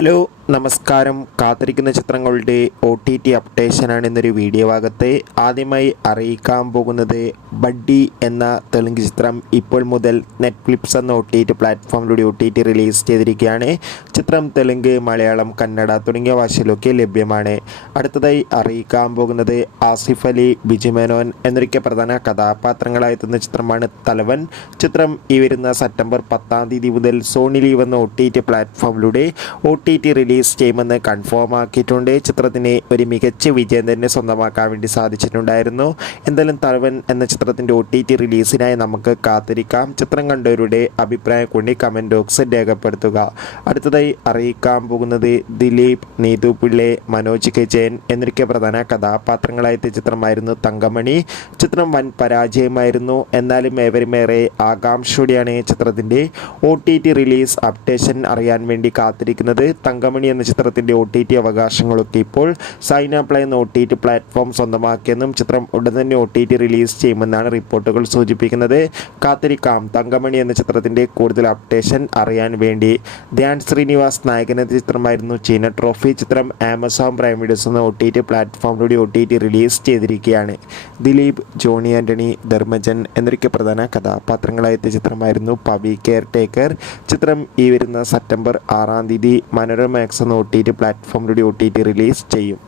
Hello നമസ്കാരം. കാത്തിരിക്കുന്ന ചിത്രങ്ങളുടെ OTT അപ്ഡേഷനാണ് ഇന്നൊരു വീഡിയോ ഭാഗത്ത്. ആദ്യമായി അറിയിക്കാൻ പോകുന്നത് ബഡ്ഡി എന്ന തെലുങ്ക് ചിത്രം ഇപ്പോൾ മുതൽ നെറ്റ്ഫ്ലിക്സ് എന്ന OTT പ്ലാറ്റ്ഫോമിലൂടെ OTT റിലീസ് ചെയ്തിരിക്കുകയാണ്. ചിത്രം തെലുങ്ക്, മലയാളം, കന്നഡ തുടങ്ങിയ ഭാഷയിലൊക്കെ ലഭ്യമാണ്. അടുത്തതായി അറിയിക്കാൻ പോകുന്നത് ആസിഫ് അലി, ബിജു മേനോൻ എന്നൊക്കെ പ്രധാന കഥാപാത്രങ്ങളായെത്തുന്ന ചിത്രമാണ് തലവൻ. ചിത്രം ഈ വരുന്ന സെപ്റ്റംബർ 10 മുതൽ സോണി ലീവ് എന്ന OTT പ്ലാറ്റ്ഫോമിലൂടെ OTT റിലീസ് ചെയ്യുമെന്ന് കൺഫേം ആക്കിയിട്ടുണ്ട്. ചിത്രത്തിന് ഒരു മികച്ച വിജയം തന്നെ സ്വന്തമാക്കാൻ വേണ്ടി സാധിച്ചിട്ടുണ്ടായിരുന്നു. എന്തായാലും തലവൻ എന്ന ചിത്രത്തിൻ്റെ OTT റിലീസിനായി നമുക്ക് കാത്തിരിക്കാം. ചിത്രം കണ്ടവരുടെ അഭിപ്രായം കൊണ്ട് കമൻറ്റ് ബോക്സിൽ രേഖപ്പെടുത്തുക. അടുത്തതായി അറിയിക്കാൻ പോകുന്നത് ദിലീപ്, നീതു പിള്ളെ, മനോജ് കെ ജയൻ എന്നൊക്കെ പ്രധാന കഥാപാത്രങ്ങളായെത്തിയ ചിത്രമായിരുന്നു തങ്കമണി. ചിത്രം വൻ പരാജയമായിരുന്നു. എന്നാലും ഏവരുമേറെ ആകാംക്ഷയോടെയാണ് ചിത്രത്തിൻ്റെ OTT റിലീസ് അപ്ഡേഷൻ അറിയാൻ വേണ്ടി കാത്തിരിക്കുന്നത്. തങ്കമണി എന്ന ചിത്രത്തിൻ്റെ OTT അവകാശങ്ങളൊക്കെ ഇപ്പോൾ സൈന പ്ലേ എന്ന OTT പ്ലാറ്റ്ഫോം സ്വന്തമാക്കിയെന്നും ചിത്രം ഉടൻ തന്നെ OTT റിലീസ് ചെയ്യുമെന്നാണ് റിപ്പോർട്ടുകൾ സൂചിപ്പിക്കുന്നത്. കാത്തിരിക്കാം തങ്കമണി എന്ന ചിത്രത്തിൻ്റെ കൂടുതൽ അപ്ഡേഷൻ അറിയാൻ വേണ്ടി. ധ്യാൻ ശ്രീനിവാസ് നായകനെത്തിയ ചിത്രമായിരുന്നു ചീന ട്രോഫി. ചിത്രം ആമസോൺ പ്രൈം വീഡിയോസ് എന്ന OTT പ്ലാറ്റ്ഫോമിലൂടെ OTT റിലീസ് ചെയ്തിരിക്കുകയാണ്. ദിലീപ്, ജോണി ആൻ്റണി, ധർമ്മജൻ എന്നൊക്കെ പ്രധാന കഥാപാത്രങ്ങളായെത്തിയ ചിത്രമായിരുന്നു പവി കെയർ ടേക്കർ. ചിത്രം ഈ വരുന്ന സെപ്റ്റംബർ 6 മനോരമ മാക്സ് എന്ന OTT പ്ലാറ്റ്ഫോമിലൂടെ OTT റിലീസ് ചെയ്യും.